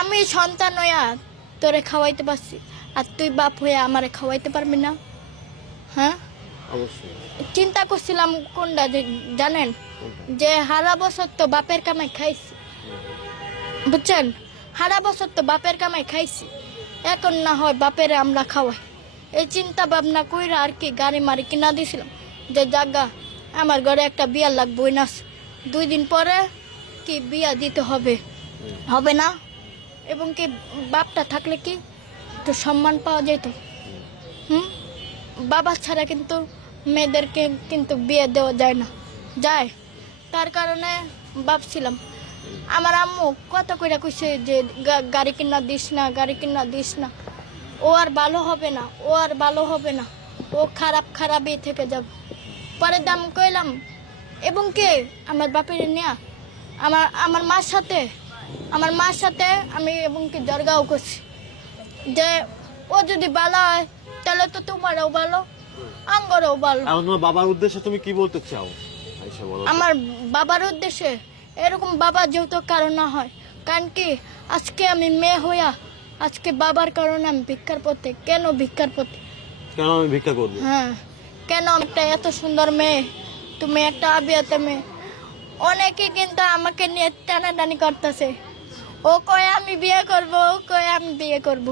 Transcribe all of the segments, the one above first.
আমি সন্তান হইয়া তোরে খাওয়াইতে পারছি, আর তুই বাপ হয়ে আমারে খাওয়াইতে পারবি না? হ্যাঁ, অবশ্যই। চিন্তা করছিলাম কোনটা জানেন, যে সারা বছর তো বাপের কামাই খাইছি, বুঝছেন? সারা বছর তো বাপের কামাই খাইছি, এখন না হয় বাপেরে আমরা খাওয়াই। এই চিন্তা ভাবনা কইরা আর কি গাড়ি মারি কিনা দিয়েছিলাম, যে জাগা আমার ঘরে একটা বিয়া লাগবে না, 2 দিন পরে কি বিয়া দিতে হবে, হবে না? এবং কি বাপটা থাকলে কি একটু সম্মান পাওয়া যেত। বাবা ছাড়া কিন্তু মেয়েদেরকে কিন্তু বিয়ে দেওয়া যায় না, যায়। তার কারণে ভাবছিলাম, আমার আম্মু কত কইরা কইছে যে গাড়ি কিনা দিস না, গাড়ি কিনা দিস না, ও আর ভালো হবে না, ও আর ভালো হবে না, ও খারাপই থেকে যাব। পরে দাম কইলাম, এবং কে আমার বাপের নিয়ে আমার মার সাথে আমি এবং কি দরগাও করছি, যে ও যদি ভালো হয় তাহলে তো তোমারও ভালো, আঙ্গরও ভালো। এখন তোমার বাবার উদ্দেশ্যে তুমি কি বলতে চাও আয়েশা, বলো? আমার বাবার উদ্দেশ্যে এরকম বাবা যেহেতু কারণ না হয়, কারণ কি আজকে আমি মেয়ে হইয়া আজকে বাবার কারণে আমি ভিক্ষার পথে। কেন ভিক্ষার পথে? কেন আমি ভিক্ষা করবো? হ্যাঁ, কেন? একটা এত সুন্দর মেয়ে, তুমি একটা আবিয়াতে মেয়ে, অনেকে কিন্তু আমাকে নিয়ে টানাটানি করতেছে, ও কয় আমি বিয়ে করব, ও কয় আমি বিয়ে করব,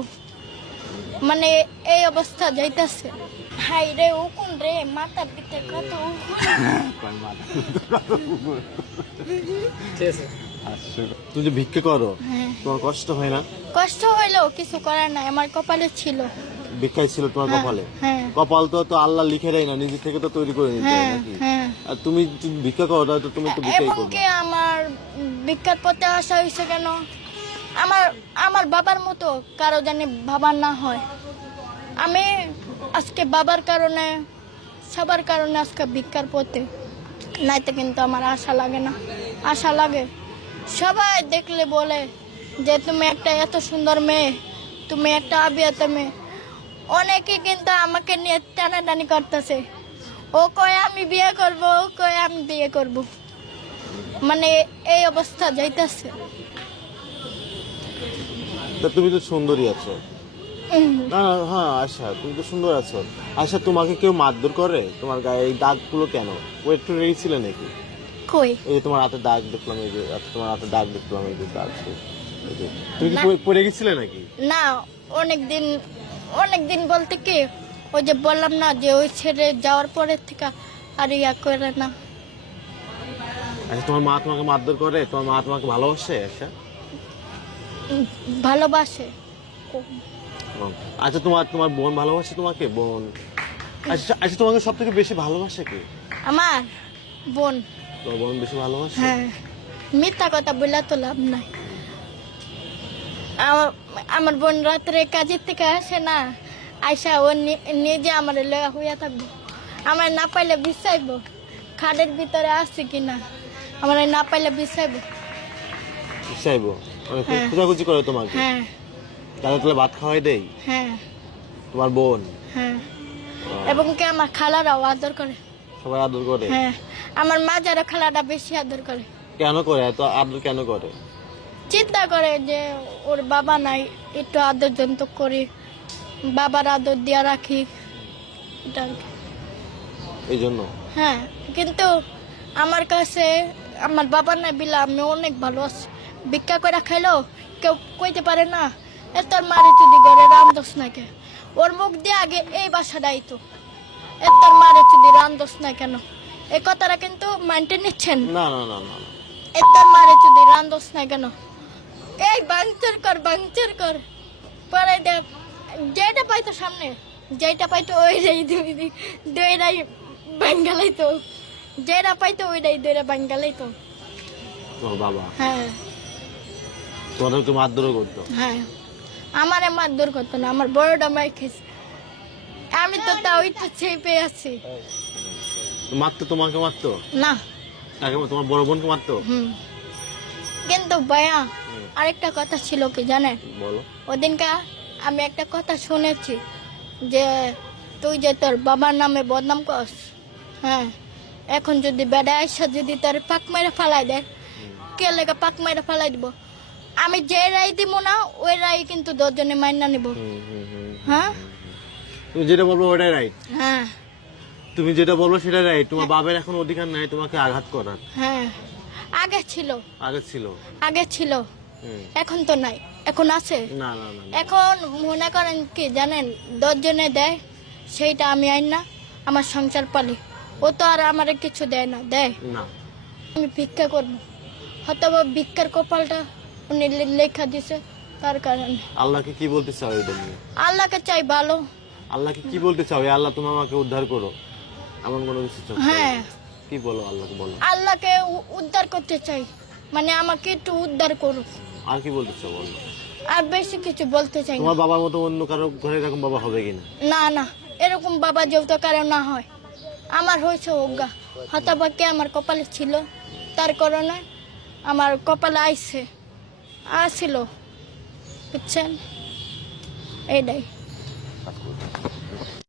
মানে এই অবস্থা যাইতেছে। হাই রে উকুন রে, মাথার ভিতরে কত উকুন। তুমি যে ভিক্ষা করো, হ্যাঁ, তোমার কষ্ট হয় না? কষ্ট হইলেও কিছু করার নাই, আমার কপালে ছিল। ভিক্ষাই ছিল তোমার কপালে? হ্যাঁ, কপাল তো আল্লাহ লিখে দেয় না, নিজে থেকে তো তৈরি করে নিতে হয় হ্যাঁ, নাকি? হ্যাঁ। আর তুমি যদি ভিক্ষা করো তাহলে তো তুমি তো ভিক্ষাই এবং করবে। কি আমার ভিক্ষার পথে আসা হয়েছে কেন, আমার বাবার মতো কারো জানি ভাবার না হয়। আমি আজকে বাবার কারণে, সবার কারণে আজকে ভিক্ষার পথে, নাইতে কিন্তু আমার আশা লাগে না। আশা লাগে, সবাই দেখলে বলে যে তুমি একটা এত সুন্দর মেয়ে, তুমি একটা আবিয়াতে মেয়ে। অনেকে কিন্তু আমাকে নিয়ে টানাটানি করতেছে, ও কয় আমি বিয়ে করব, ও কয় আমি বিয়ে করব, মানে এই অবস্থা যাইতেছে। তা তুমি তো সুন্দরী আছো। না না, হ্যাঁ আয়শা, তুমি তো সুন্দর আছো। আয়শা, তোমাকে কেউ মারধর করে? তোমার গায়ে এই দাগগুলো কেন? ওয়েট টু রেগেছিলে নাকি? কই? এই যে তোমার হাতে দাগ দেখলাম, এই যে তোমার হাতে দাগ দেখলাম, এই যে দাগ, এই যে তুমি কি পড়ে গেছিলে নাকি? না, অনেক দিন বলতে কি, ওই যে বললাম না যে ওই ছেড়ে যাওয়ার পরের থেকে আর ইয়া করে না। আচ্ছা, তোমার মা তোমাকে মারধর করে? তোমার মা তোমাকে ভালোবাসে আয়শা? ভালোবাসে। আচ্ছা, তোমার বোন ভালোবাসে তোমাকে? বোন? আচ্ছা আচ্ছা, তোমাকে সব থেকে বেশি ভালোবাসে কি? আমার বোন। তোমার বোন বেশি ভালোবাসে? হ্যাঁ, মিথ্যা কথা বললে তো লাভ নাই। আমার বোন রাত্রে কাজের থেকে আসে না, আইসা ও নিজে আমার লয়া হইয়া থাকবো, আমার না পাইলে বিছাইবো, খাটের ভিতরে আসছে কিনা আমার না পাইলে বিছাইবো। চাইবো হ্যাঁ। খোঁজাখুঁজি করে তোমাকে? হ্যাঁ, তাহলে ভাত খাওয়াই দেই হ্যাঁ, তোমার বোন? হ্যাঁ। এবং কি আমার খালারাও আদর করে। সবাই আদর করে? হ্যাঁ, আমার মা যারা খালাটা বেশি আদর করে। কেন করে এত আদর? কেন করে? চিন্তা করে যে ওর বাবা নাই, একটু আদর যন্ত্র করি, বাবার আদর দিয়া রাখি, এটা আর কি। এই জন্য? হ্যাঁ, কিন্তু আমার কাছে আমার বাবা নাই বিলা আমি অনেক ভালো আছি। ভিক্ষা করে খাইলেও কেউ কইতে পারে না এ তোর মারে চুদি ঘরে রান্ধস না কে, ওর মুখ দিয়ে আগে এই বাসাটাই তো, এ তোর মারে চুদি রান্ধস না কেন, এই কথাটা কিন্তু মানতে নিচ্ছেন? না না না না, এ তোর মারে চুদি রান্ধস না কেন, এই বাংচার কর পরে দেখ, যেটা পাইতো সামনে, যেটা পাইতো ওইটাই দুইটাই বাঙ্গালাই তো, যেটা পাইতো ওইটাই দুইটা বাঙ্গালাই তো। তোমার বাবা? হ্যাঁ, তোমাদেরকে মারধরও করতো? হ্যাঁ, আমার মারধর করতো না, আমার বড়টা মাই খেয়েছে, আমি তো তাও একটু চেপে আছি। মারতো? তোমাকে মারতো না। তোমার বড় বোনকে মারতো? কিন্তু ভাইয়া আরেকটা কথা ছিল কি জানেন? বলো। ওদিনকা আমি একটা কথা শুনেছি যে তুই যে তোর বাবার নামে বদনাম করস, হ্যাঁ, এখন যদি বেড়া এসে যদি তোর পাক মেরে ফালাই দেয়, কে লেগে পাক মেরে ফালাই দিব? আমি যে রায় দিব না ওই রায় কিন্তু 10 জনে মাইনা নিব। হ্যাঁ তুমি যেটা বলবো ওটাই রাইট। হ্যাঁ তুমি যেটা বলবো সেটা রাইট। তোমার বাবার এখন অধিকার নাই তোমাকে আঘাত করার। হ্যাঁ আগে ছিল, আগে ছিল। আগে ছিল, হুম। এখন তো নাই। এখন আছে? না না না না। এখন মনে করেন কি জানেন, 10 জনে দেয় সেইটা আমি আইন না আমার সংসার পালি। ও তো আর আমার কিছু দেয় না, দেয় না। আমি ভিক্ষা করবো, হয়তো বা ভিক্ষার কপালটা উনি লেখা দিছে তার কারণে। আল্লাহকে কি বলতে চাও এটা নিয়ে? আল্লাহকে চাই ভালো। আল্লাহকে কি বলতে চাও? এই আল্লাহ তুমি আমাকে উদ্ধার করো, এমন কোনো কিছু চাও? হ্যাঁ কি বলো আল্লাহকে, বলো। আল্লাহকে উদ্ধার করতে চাই, মানে আমাকে একটু উদ্ধার করুক। আর কি বলতে চাও বলো? আর বেশি কিছু বলতে চাই না। তোমার বাবার মতো অন্য কারো ঘরে এরকম বাবা হবে কিনা? না না, এরকম বাবা যেহেতু কারো না হয়, আমার হয়েছে অজ্ঞা, হতভাগ্যে আমার কপালে ছিল, তার কারণে আমার কপালে আইছে, আসছিল, বুঝছেন, এইটাই।